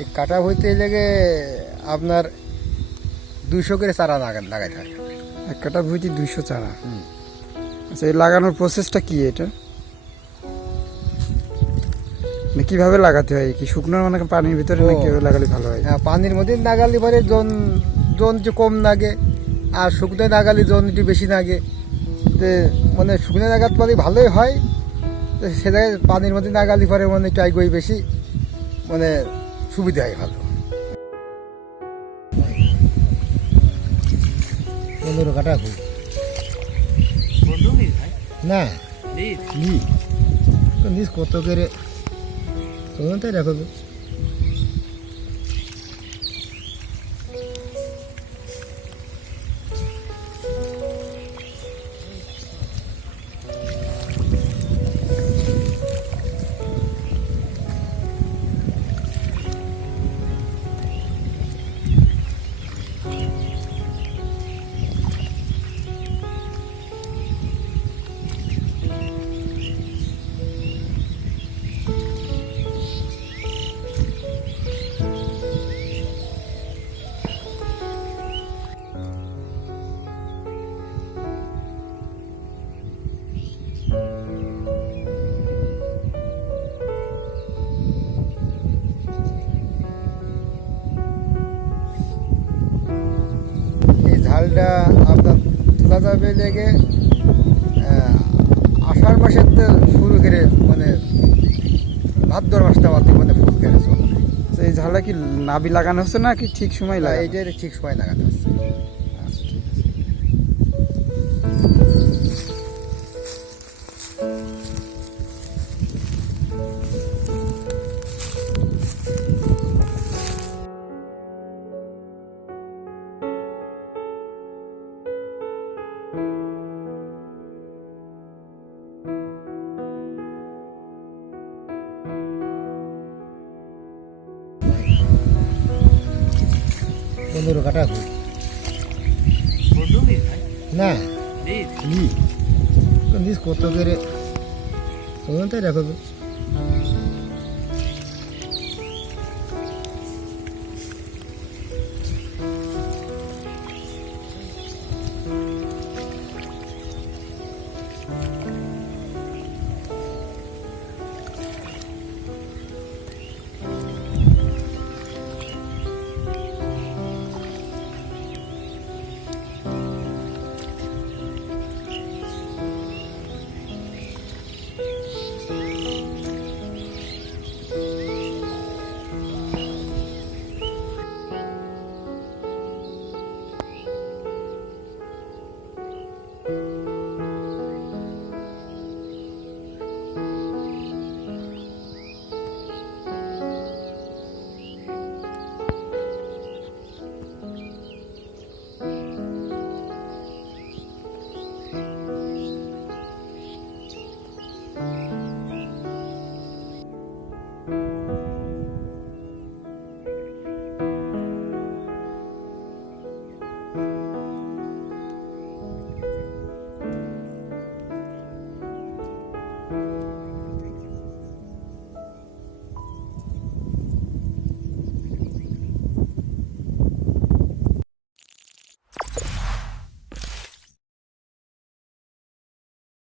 এই কাটা হইতে লেগে আপনার 200 করে চারা লাগাইতে হয়। এক কাটা ভুঁইতে 200 চারা। আচ্ছা, এই লাগানোর প্রসেসটা কি এটা? মানে কিভাবে লাগাতে হয়? কি শুকনো মানে পানির ভিতরে না কিভাবে লাগালে ভালো হয়? হ্যাঁ, পানির মধ্যে লাগালে পরে জন জন একটু কম লাগে, আর শুকনো লাগালে জন একটু বেশি লাগে। তো মানে শুকনো লাগাতে পরে ভালোই হয়। তো সে জায়গায় পানির মধ্যে লাগালে পরে মানে একটু আইগই বেশি মানে সুবিধা হয় ভালো। 15 কাটা খুব না নিজ কত করে তখন তাই রাখো। এই ঝালটা আপনার তোলা যাবে লেগে আষাঢ় মাসের তো শুরু করে মানে ভাদ্র মাসটা বাদে মানে ফুল করে চলে। আচ্ছা, এই ঝালটা কি নাবি লাগানো হচ্ছে না কি ঠিক সময় লাগানো? এইটার ঠিক সময় লাগাতে হচ্ছে। আচ্ছা, ঠিক আছে। পনেরো কাটা খুব না নিজ কত করে তখন তাই রাখো।